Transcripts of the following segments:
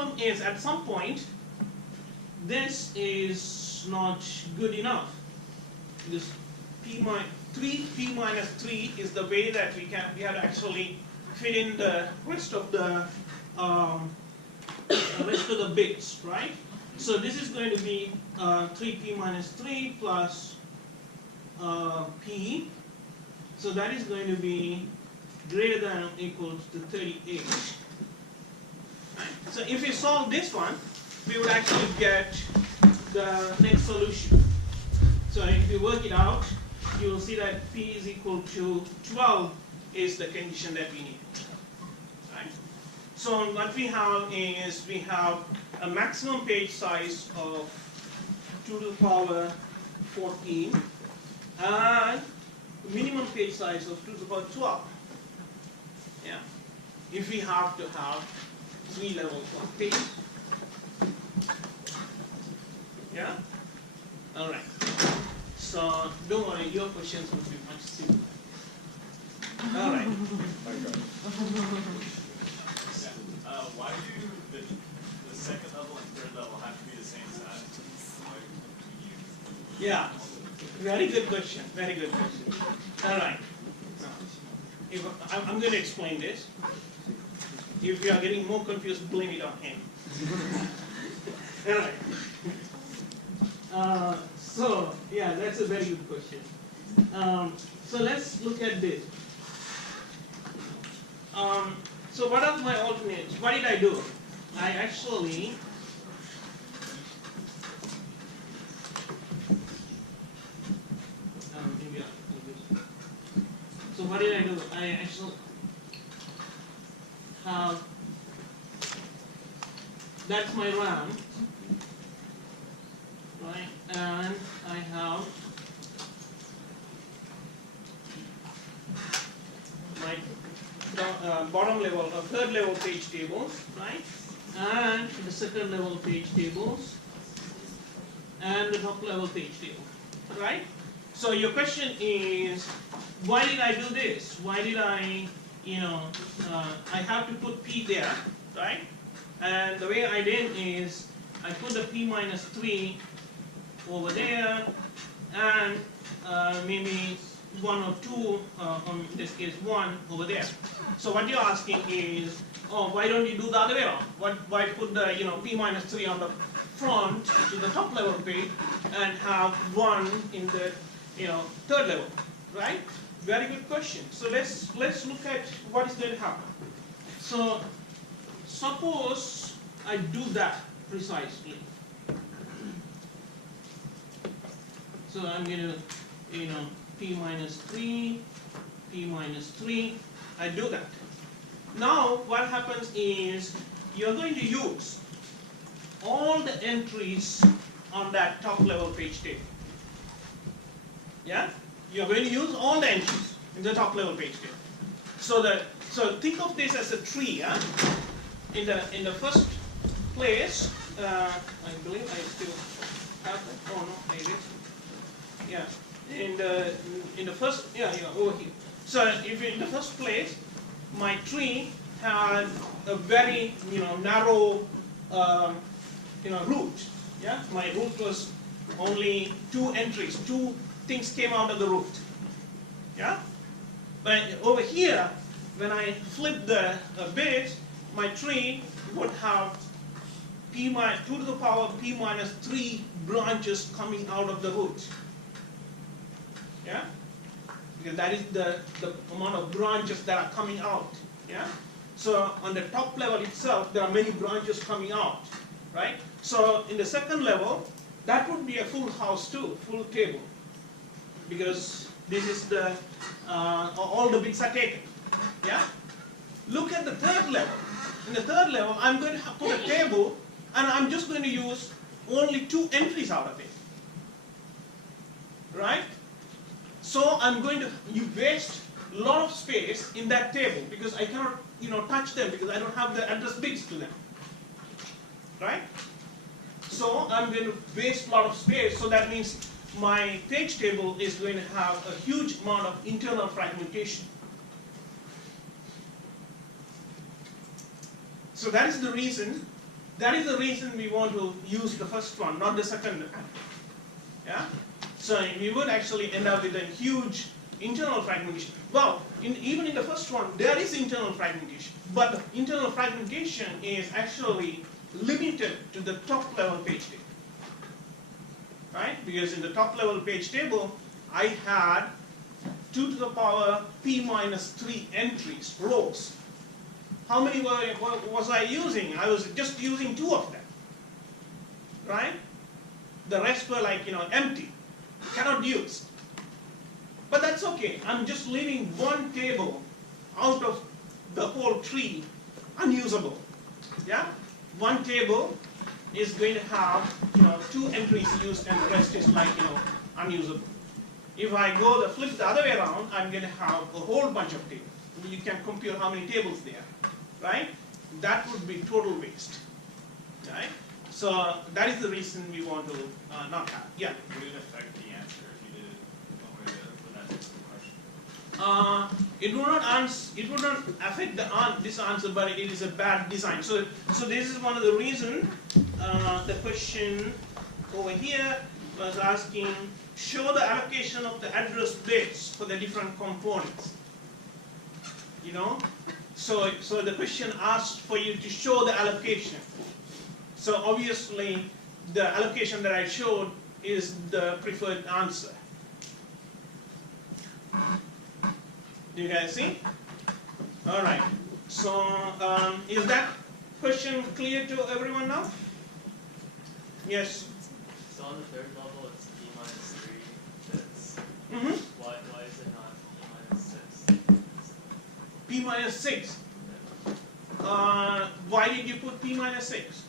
problem is at some point this is not good enough. This 3p minus 3 is the way that we have to actually fit in the rest of the bits, right? So this is going to be 3p minus 3 plus p. So that is going to be greater than or equal to 38. Right? So if we solve this one, we would actually get the next solution. So if you work it out, you will see that p is equal to 12 is the condition that we need. Right? So what we have is we have a maximum page size of 2 to the power 14 and minimum page size of 2 to the power 12. Yeah. If we have to have 3 levels of page. Yeah? Alright. So don't worry, your questions will be much simpler. Alright. Why do the second level and third level have to be the same size? Yeah. Very good question. Very good question. Alright. I'm going to explain this. If you are getting more confused, blame it on him. Alright. So, yeah, that's a very good question. So let's look at this. So what are my alternates? What did I do? I actually so what did I do? I actually have, that's my RAM, right? And I have my bottom level, third level page tables, right? And the second level page tables, and the top level page table, right? So your question is, why did I do this? Why did I, I have to put p there, right? And the way I did is, I put the p minus 3 over there, and maybe 1 or 2, in this case 1 over there. So what you're asking is, oh, why don't you do the other way around? Why put the p minus 3 on the front to the top level page and have 1 in the third level, right? Very good question. So let's look at what is going to happen. So suppose I do that precisely. So I'm going to p minus 3, p minus 3. I do that. Now what happens is you're going to use all the entries on that top level page table. Yeah? You're going to use all the entries in the top level page table. So think of this as a tree. Yeah? In the first place, I believe I still have that. Oh no, I did. Yeah. In the first, over here. So if in the first place, my tree had a very narrow root. Yeah, my root was only 2 entries, 2 things came out of the root. Yeah, but over here, when I flip the bit, my tree would have 2 to the power p minus 3 branches coming out of the root. Yeah, because that is the amount of branches that are coming out. Yeah, so on the top level itself, there are many branches coming out, right? So in the second level, that would be a full house too, full table, because this is the all the bits are taken. Yeah. Look at the third level. In the third level, I'm going to put a table, and I'm just going to use only 2 entries out of it. Right? So I'm going to waste a lot of space in that table because I cannot touch them because I don't have the address bits to them. Right? So I'm going to waste a lot of space, so that means my page table is going to have a huge amount of internal fragmentation. So that is the reason that is the reason we want to use the first one, not the second one. Yeah? So we would actually end up with a huge internal fragmentation. Well, even in the first one, there is internal fragmentation. But the internal fragmentation is actually limited to the top level page table. Right? Because in the top level page table, I had 2 to the power p minus 3 entries, rows. How many was I using? I was just using 2 of them. Right? The rest were like, empty. Cannot use. But that's okay. I'm just leaving one table out of the whole tree unusable. Yeah? One table is going to have 2 entries used and the rest is like unusable. If I go flip the other way around, I'm going to have a whole bunch of tables. You can compute how many tables there, right? That would be total waste, right? So that is the reason we want to not have. Yeah. Would it affect the answer if you did it one way or the other for that question? It would not affect this answer, but it is a bad design. So this is one of the reasons the question over here was asking, show the allocation of the address bits for the different components. So the question asked for you to show the allocation. So obviously, the allocation that I showed is the preferred answer. Do you guys see? All right. So is that question clear to everyone now? Yes. So on the third level, it's p minus 3 bits. Mm-hmm. Why is it not p minus 6? P minus 6. Why did you put P minus 6?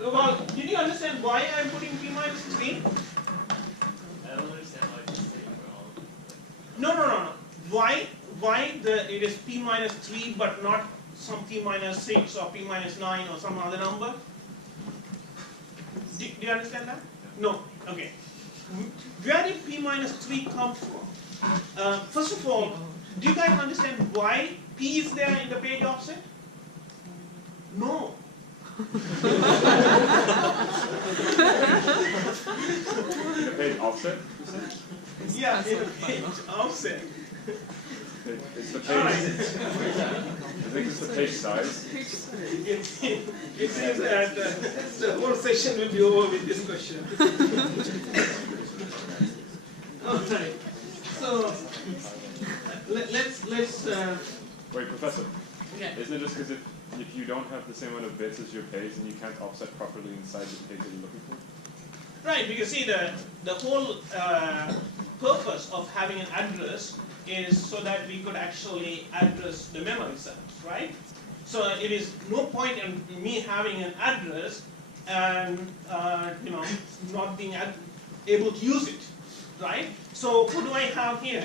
Well, did you understand why I'm putting P minus 3? I don't understand why you say we're all. No. Why it is P minus 3 but not some P minus 6 or P minus 9 or some other number? Do you understand that? No. Okay. Where did P minus 3 come from? First of all, do you guys understand why P is there in the page offset? No. The page offset? Yeah, in the page offset. It's the page. All right. I think it's the page size. It seems that the whole session will be over with this question. Alright, so let's Wait, Professor. yeah. Isn't it just because if you don't have the same amount of bits as your page, then you can't offset properly inside the page that you're looking for? Right, because see the whole purpose of having an address is so that we could actually address the memory cells, right? So it is no point in me having an address and not being able to use it, right? So what do I have here?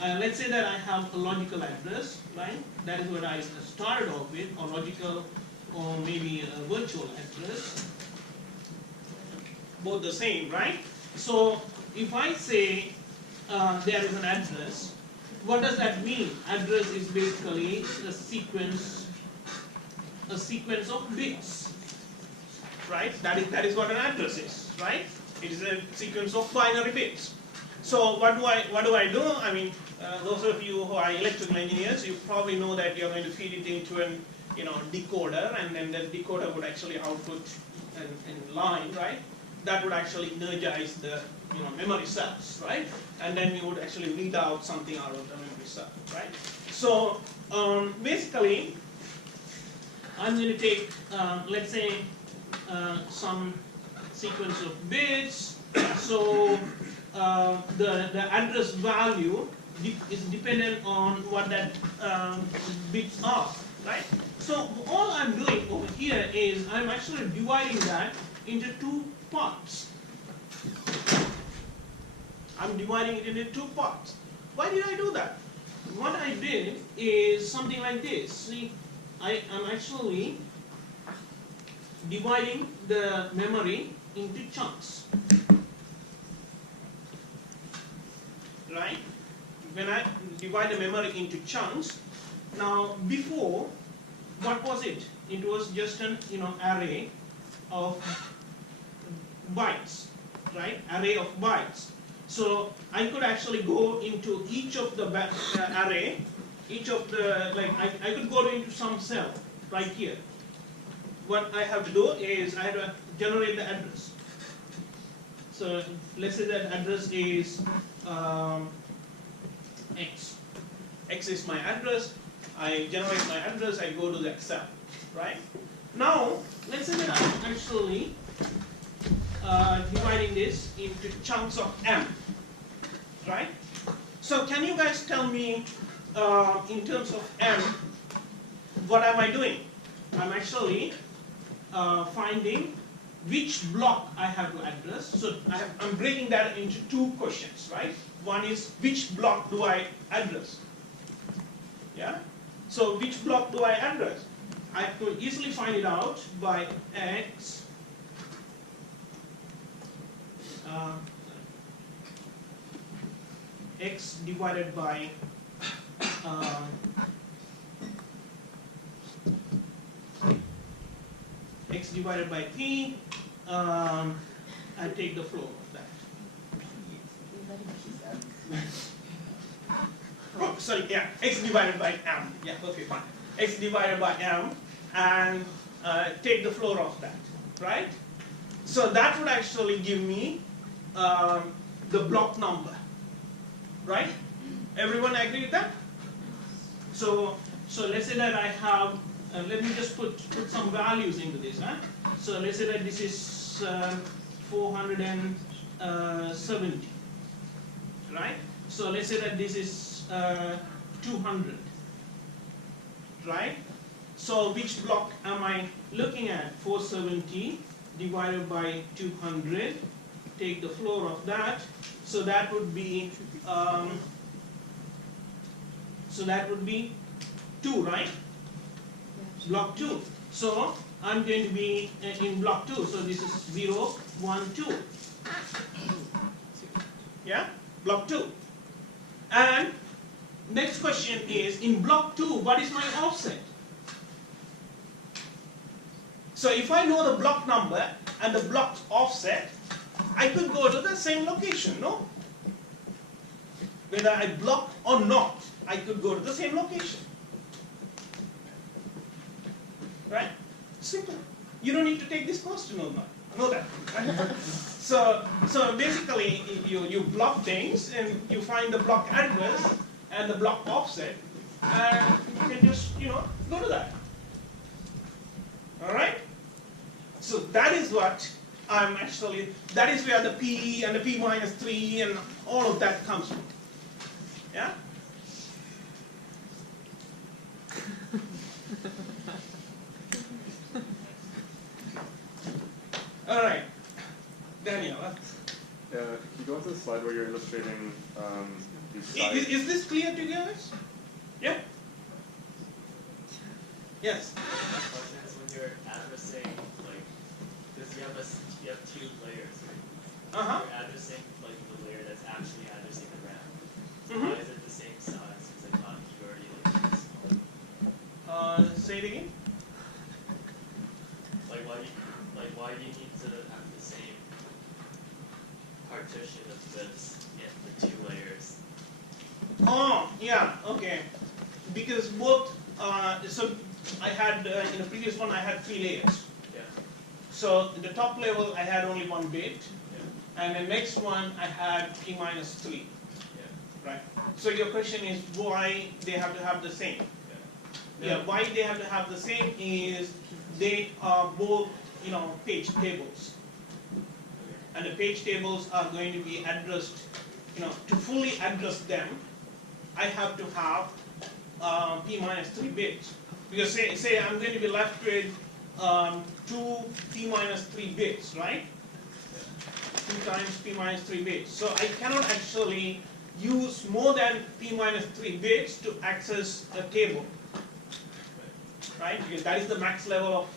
Let's say that I have a logical address, right? That is what I started off with, or logical, or maybe a virtual address. Both the same, right? So if I say there is an address, what does that mean? Address is basically a sequence of bits, right? That is what an address is, right? It is a sequence of binary bits. So what do I do? I mean, those of you who are electrical engineers, you probably know that you're going to feed it into an decoder, and then the decoder would actually output in line, right? That would actually energize the memory cells, right? And then you would actually read out something out of the memory cell, right? So basically, I'm going to take, let's say, some sequence of bits. So the address value is dependent on what that bits are, right? So all I'm doing over here is I'm actually dividing that into 2 parts. I'm dividing it into 2 parts. Why did I do that? What I did is something like this. See, I am actually dividing the memory into chunks. Right? When I divide the memory into chunks, now before what was it? It was just an array of bytes, right? Array of bytes. So I could actually go into each of the array, each of the, like I could go into some cell right here. What I have to do is I have to generate the address. So let's say that address is X. X is my address. I generate my address. I go to that cell, right? Now let's say that I'm actually dividing this into chunks of M, right? So can you guys tell me, in terms of M, what am I doing? I'm actually finding which block I have to address. So I'm breaking that into two questions, right? One is which block do I address? Yeah? So which block do I address? I could easily find it out by X X divided by X divided by P. I take the floor of that. Oh, sorry, yeah, X divided by M. Yeah, okay, fine. X divided by M, and take the floor of that, right? So that would actually give me the block number, right? Everyone agree with that? So let's say that I have, let me just put some values into this. Huh? So let's say that this is 470, right? So let's say that this is 200, right? So which block am I looking at? 470 divided by 200. Take the floor of that. So that would be 2, right? Block 2. So I'm going to be in block 2. So this is 0, 1, 2. Yeah? Block 2. And next question is, in block 2, what is my offset? So if I know the block number and the block's offset, I could go to the same location, no? Whether I block or not, I could go to the same location. Right? Simple. You don't need to take this course to know that. Right? So basically, you block things and you find the block address and the block offset, and you can just go to that. All right. So that is what I'm actually. That is where the P and the P minus 3 and all of that comes from. Yeah. All right, Daniel. Can you go to the slide where you're illustrating these sides? Is this clear to you guys? Yeah? Yes? My question is, when you're addressing, like, because you have 2 layers, right? Uh-huh. You're addressing, like, the layer that's actually addressing the RAM. So Mm-hmm. why is it the same size? Because I thought you already, like, small. Say it again? Why do you need to have the same partition of bits in the 2 layers? Oh, yeah, okay. Because both, so I had, in the previous one I had 3 layers. Yeah. So in the top level I had only 1 bit, Yeah. and the next one I had P minus 3, Yeah. right? So your question is why they have to have the same. Yeah. Yeah, why they have to have the same is they are both, page tables. And the page tables are going to be addressed, to fully address them, I have to have P minus 3 bits. Because say I'm going to be left with 2 P minus 3 bits, right? 2 times P minus 3 bits. So I cannot actually use more than P minus 3 bits to access a table. Right? Because that is the max level of,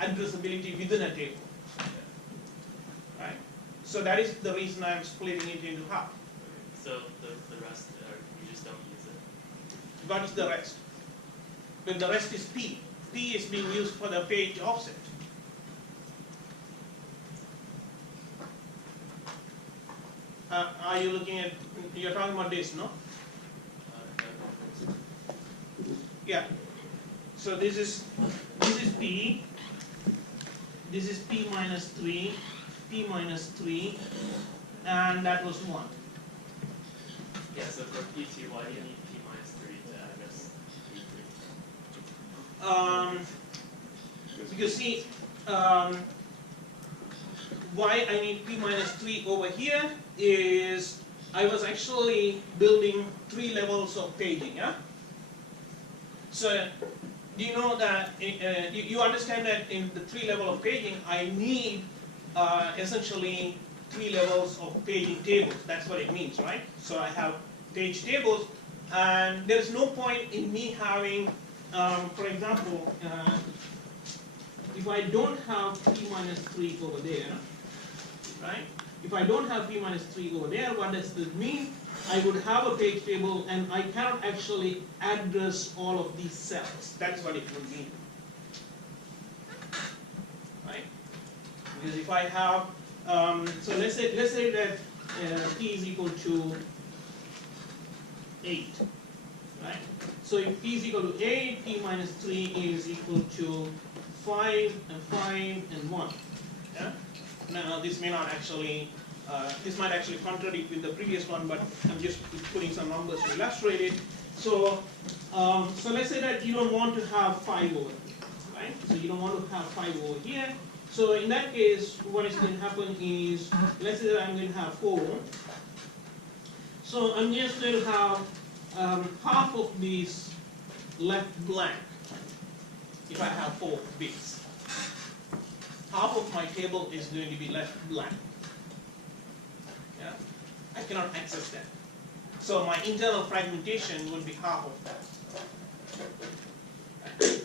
addressability within a table. Right? So that is the reason I'm splitting it into half. So the rest, you just don't use it? What is the rest? Well, the rest is P. P is being used for the page offset. Are you looking at, you're talking about this, no? Yeah. So this is P. This is P minus 3, P minus 3, and that was 1. Yeah, so for P2, why do you need P minus 3 to address P3? Because see, why I need P minus 3 over here is I was actually building 3 levels of paging, yeah? So, do you know that, you understand that in the 3 level of paging, I need essentially 3 levels of paging tables. That's what it means, right? So I have page tables, and there's no point in me having, for example, if I don't have P minus 3 over there, right? If I don't have P minus 3 over there, what does this mean? I would have a page table and I cannot actually address all of these cells. That's what it would mean. Right? Because if I have, so let's say that P is equal to 8. Right? So if P is equal to 8, P minus 3 is equal to 5 and 5 and 1. Yeah? Now this may not actually, this might actually contradict with the previous one, but I'm just putting some numbers to illustrate it. So, so let's say that you don't want to have 5 over here, right? So you don't want to have 5 over here. So in that case, what is going to happen is, let's say that I'm going to have 4. So I'm just going to have half of these left blank if I have 4 bits. Half of my table is going to be left blank. Yeah? I cannot access that. So my internal fragmentation would be half of that.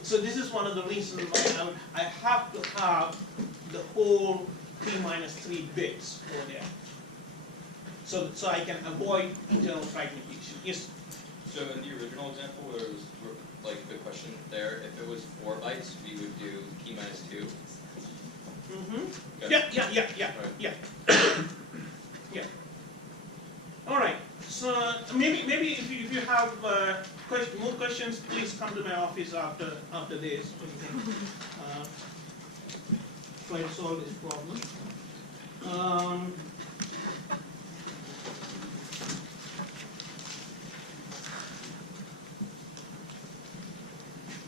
So this is one of the reasons why I have to have the whole P minus 3 bits over there. So I can avoid internal fragmentation. Yes? So in the original example where it was like the question there, if it was 4 bytes, we would do P minus 2. Mm-hmm. Okay. Yeah. Yeah. All right. So maybe if you have more questions, please come to my office after this. So we can try to solve this problem.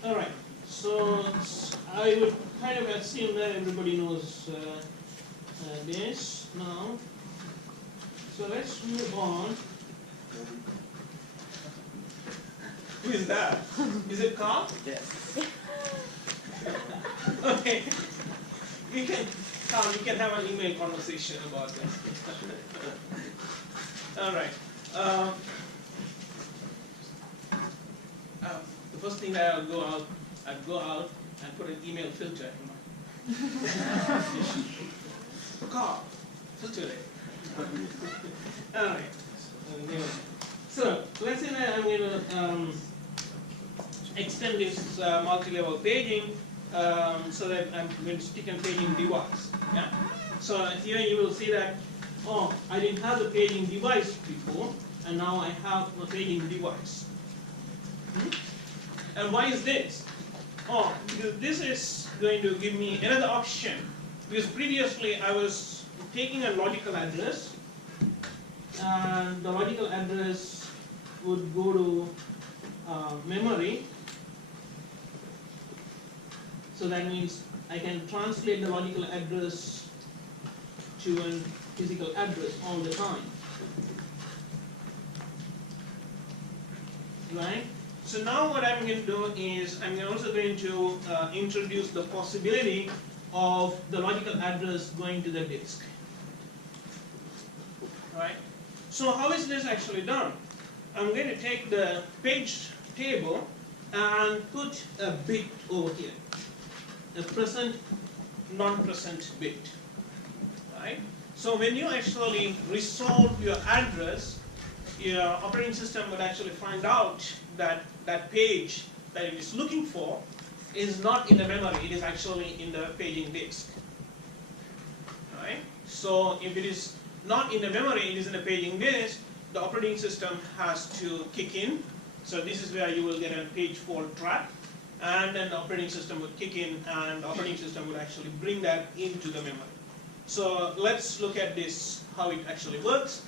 All right. So I would kind of assume that everybody knows this now. So let's move on. Who is that? Is it COMP? Yes. Okay. We can have an email conversation about this. All right. The first thing that I'd go out and put an email filter in my COMP, filter it. All right. So let's say that I'm going to extend this multi-level paging so that I'm going to stick a paging device. Yeah. So here you will see that, oh, I didn't have the paging device before, and now I have a paging device. And why is this? Oh, because this is going to give me another option. Because previously I was taking a logical address, and the logical address would go to memory. So that means I can translate the logical address to a physical address all the time. Right? So now what I'm going to do is I'm also going to introduce the possibility of the logical address going to the disk. Right? So how is this actually done? I'm going to take the page table and put a bit over here. A present, non-present bit. Right? So when you actually resolve your address, your operating system would actually find out that that page that it is looking for is not in the memory, it is actually in the paging disk. Right? So if it is not in the memory, it is in the paging disk, the operating system has to kick in. So this is where you will get a page fault trap, and then the operating system would kick in, and the operating system would actually bring that into the memory. So let's look at this, how it actually works.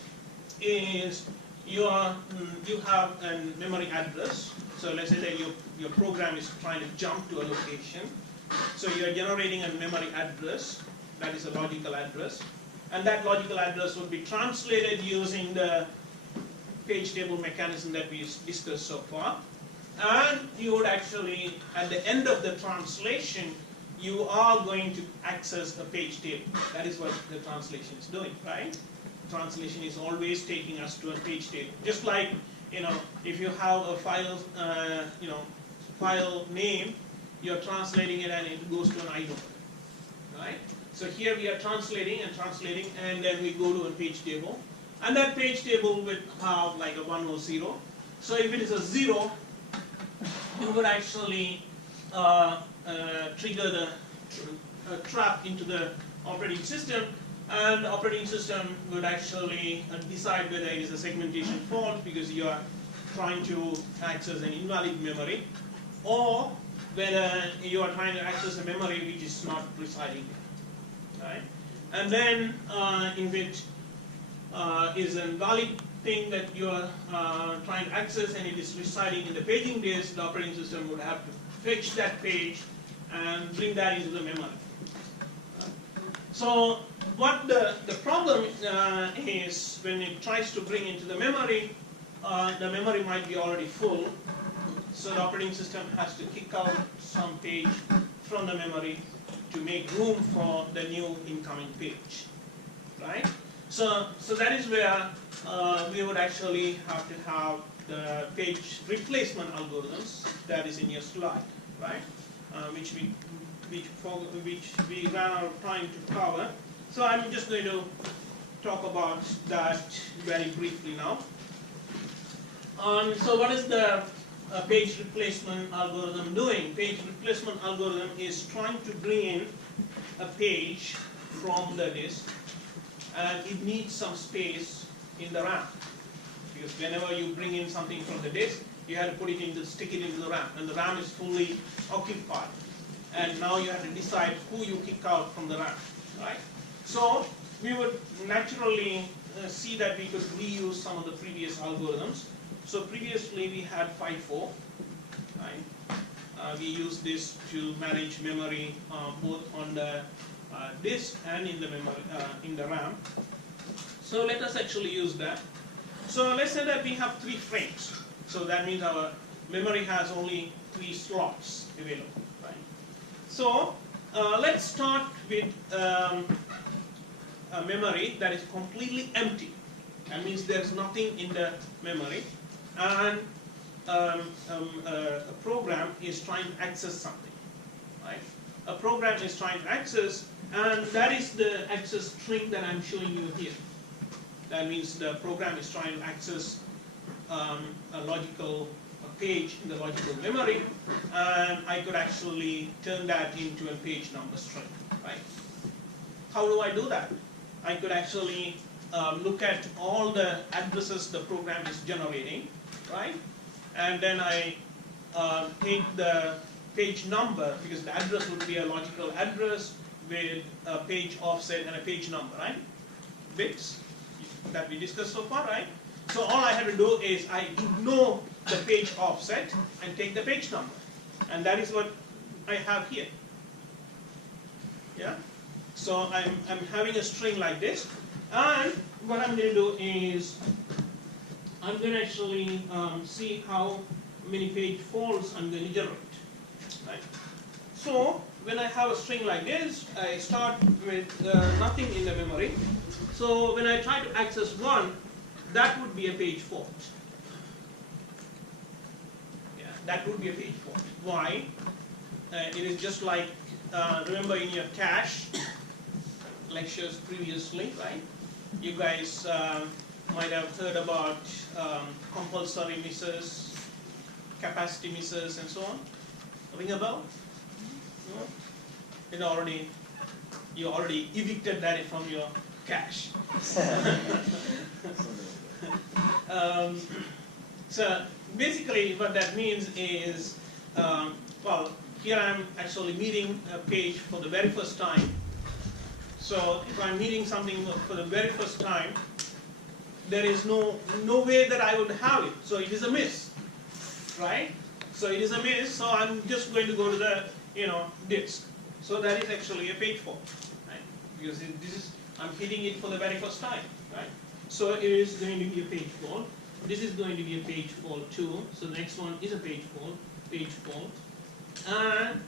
Is you have a memory address. So let's say that your program is trying to jump to a location. So you are generating a memory address, that is a logical address. And that logical address would be translated using the page table mechanism that we discussed so far. And you would actually, at the end of the translation, you are going to access a page table. That is what the translation is doing, right? Translation is always taking us to a page table. Just like, if you have a file, file name, you're translating it and it goes to an item, right? So here we are translating, and then we go to a page table. And that page table would have like a 1 or 0. So if it is a 0, it would actually trigger the trap into the operating system, and the operating system would actually decide whether it is a segmentation fault because you are trying to access an invalid memory, or whether you are trying to access a memory which is not residing there, right? And then if it is a valid thing that you are trying to access and it is residing in the paging disk, the operating system would have to fetch that page and bring that into the memory. So what the problem is, when it tries to bring into the memory might be already full, so the operating system has to kick out some page from the memory to make room for the new incoming page, right? So that is where we would actually have to have the page replacement algorithms that is in your slide, right? Which we ran out of time to cover. So I'm just going to talk about that very briefly now. So what is the page replacement algorithm doing? Page replacement algorithm is trying to bring in a page from the disk, and it needs some space in the RAM. Because whenever you bring in something from the disk, you have to stick it into the RAM, and the RAM is fully occupied. And now you have to decide who you kick out from the RAM, right? So we would naturally see that we could reuse some of the previous algorithms. So previously we had PageFault, right? We used this to manage memory both on the disk and in the memory in the RAM. So let us actually use that. So let's say that we have 3 frames. So that means our memory has only 3 slots available, right? So let's start with a memory that is completely empty. That means there's nothing in the memory, and a program is trying to access something, right? A program is trying to access, and that is the access string that I'm showing you here. That means the program is trying to access a logical page in the logical memory, and I could actually turn that into a page number string, right? How do I do that? I could actually look at all the addresses the program is generating, right? And then I take the page number, because the address would be a logical address with a page offset and a page number, right? Bits that we discussed so far, right? So all I have to do is I ignore the page offset and take the page number. And that is what I have here. Yeah? So I'm having a string like this. And what I'm going to do is I'm going to actually see how many page faults I'm going to generate. Right? So when I have a string like this, I start with nothing in the memory. So when I try to access 1, that would be a page fault. Yeah, that would be a page fault. Why? It is just like, remember in your cache lectures previously, right? You guys might have heard about compulsory misses, capacity misses, and so on. Ring a bell? It already, you already evicted that from your cache. So basically what that means is, well, here I'm actually meeting a page for the very first time. So if I'm meeting something for the very first time, there is no way that I would have it. So it is a miss, right? So it is a miss, so I'm just going to go to the disk. So that is actually a page fault, right? Because this is, I'm hitting it for the very first time, right? So it is going to be a page fault. This is going to be a page fault too. So the next one is a page fault, and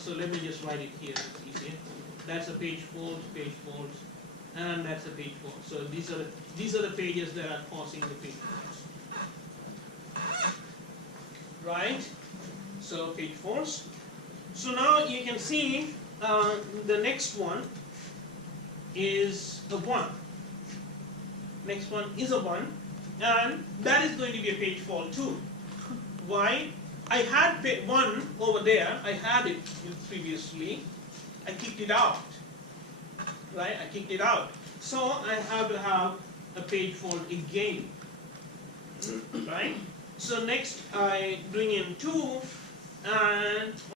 so let me just write it here. It's easier. That's a page fault, and that's a page fault. So these are the pages that are causing the page faults, right? So page faults. So now you can see the next one is a 1. Next one is a 1, and that is going to be a page fault too. Why? I had 1 over there. I had it previously. I kicked it out, right? I kicked it out. So I have to have a page fault again, right? So next I bring in 2, and